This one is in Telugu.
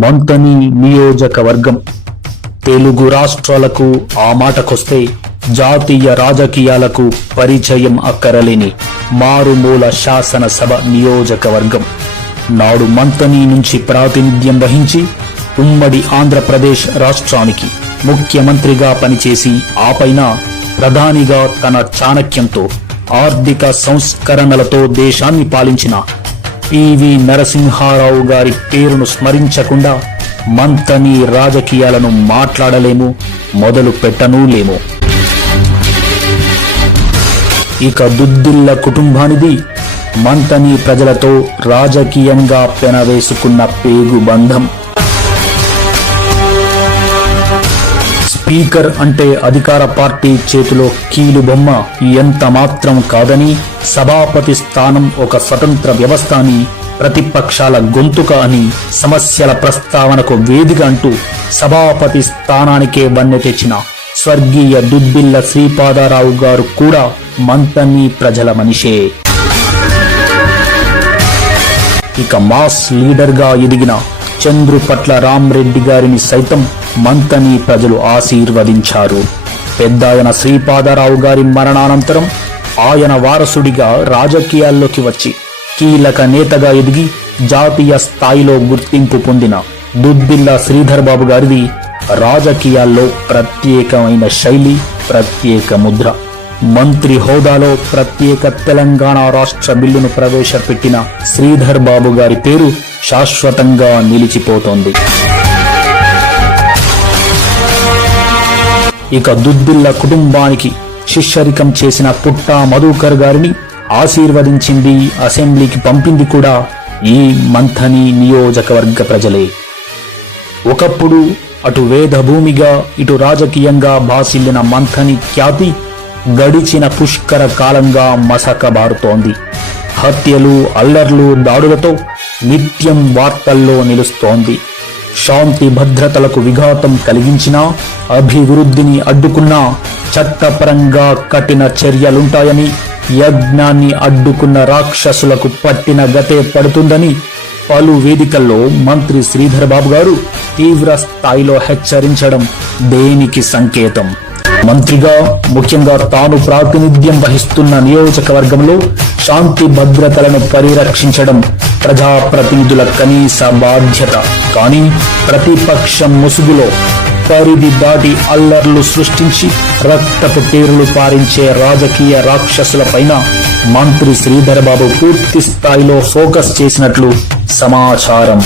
మంతని నియోజకవర్గం తెలుగు రాష్ట్రాలకు ఆ మాటకొస్తే జాతీయ రాజకీయాలకు పరిచయం అక్కరలేని మారుమూల శాసనసభ నియోజకవర్గం. నాడు మంతని నుంచి ప్రాతినిధ్యం వహించి ఉమ్మడి ఆంధ్రప్రదేశ్ రాష్ట్రానికి ముఖ్యమంత్రిగా పనిచేసి ఆపైన ప్రధానిగా తన చాణక్యంతో ఆర్థిక సంస్కరణలతో దేశాన్ని పాలించిన పివి నరసింహారావు గారి పేరును స్మరించకుండా మంతని రాజకీయాలను మాట్లాడలేము, మొదలు పెట్టనూలేము. ఇక దుద్దిళ్ల కుటుంబానిది మంతని ప్రజలతో రాజకీయంగా పెనవేసుకున్న పేగు బంధం. స్పీకర్ అంటే అధికార పార్టీ చేతిలో కీలుబొమ్మ ఎంత మాత్రం కాదని, సభాపతి స్థానం ఒక స్వతంత్ర వ్యవస్థ అని, ప్రతిపక్షాల గొంతుక అని, సమస్యల ప్రస్తావనకు వేదిక అంటూ సభాపతి స్థానానికే వన్నె తెచ్చిన స్వర్గీయ దుద్దిళ్ల శ్రీపాదరావు గారు కూడా మంతని ప్రజల మనిషే. ఇక మాస్ లీడర్ గా ఎదిగిన చంద్రుపట్ల రామరెడ్డి గారిని సైతం మంతని ప్రజలు ఆశీర్వదించారు. పెద్దాయన శ్రీపాదరావు గారి మరణానంతరం ఆయన వారసుడిగా రాజకీయాల్లోకి వచ్చి కీలక నేతగా ఎదిగి జాతీయ స్థాయిలో గుర్తింపు పొందిన దుద్దిళ్ల శ్రీధర్ బాబు గారిది రాజకీయాల్లో ప్రత్యేకమైన శైలి, ప్రత్యేక ముద్ర. మంత్రి హోదాలో ప్రత్యేక తెలంగాణ రాష్ట్ర బిల్లును ప్రవేశపెట్టిన శ్రీధర్ బాబు గారి పేరు శాశ్వతంగా నిలిచిపోతోంది. ఇక దుద్దిళ్ల కుటుంబానికి శిష్యరికం చేసిన పుట్టా మధుకర్ గారిని ఆశీర్వదించింది, అసెంబ్లీకి పంపింది కూడా ఈ మంథని నియోజకవర్గ ప్రజలే. ఒకప్పుడు అటు వేదభూమిగా ఇటు రాజకీయంగా భాసిల్లిన మంథని ఖ్యాతి గడిచిన పుష్కర కాలంగా మసకబారుతోంది. హత్యలు, అల్లర్లు, దాడులతో నిత్యం వార్తల్లో నిలుస్తోంది. శాంతి భద్రతలకు విఘాతం కలిగించినా, అభివృద్ధిని అడ్డుకున్నా చట్టపరంగా కఠిన చర్యలుంటాయని, యజ్ఞాన్ని అడ్డుకున్న రాక్షసులకు పట్టిన గతే పడుతుందని పలు వేదికల్లో మంత్రి శ్రీధర్ బాబు గారు తీవ్ర స్థాయిలో హెచ్చరించడం దేనికి సంకేతం? మంత్రిగా ముఖ్యంగా తాను ప్రాతినిధ్యం వహిస్తున్న నియోజకవర్గంలో శాంతి భద్రతలను పరిరక్షించడం ప్రజాప్రతినిధుల కనీస బాధ్యత. కానీ ప్రతిపక్షం ముసుగులో పరిధి దాటి అల్లర్లు సృష్టించి రక్తపు పేరులు పారించే రాజకీయ రాక్షసులపైన మంత్రి శ్రీధర్ బాబు పూర్తి స్థాయిలో ఫోకస్ చేసినట్లు సమాచారం.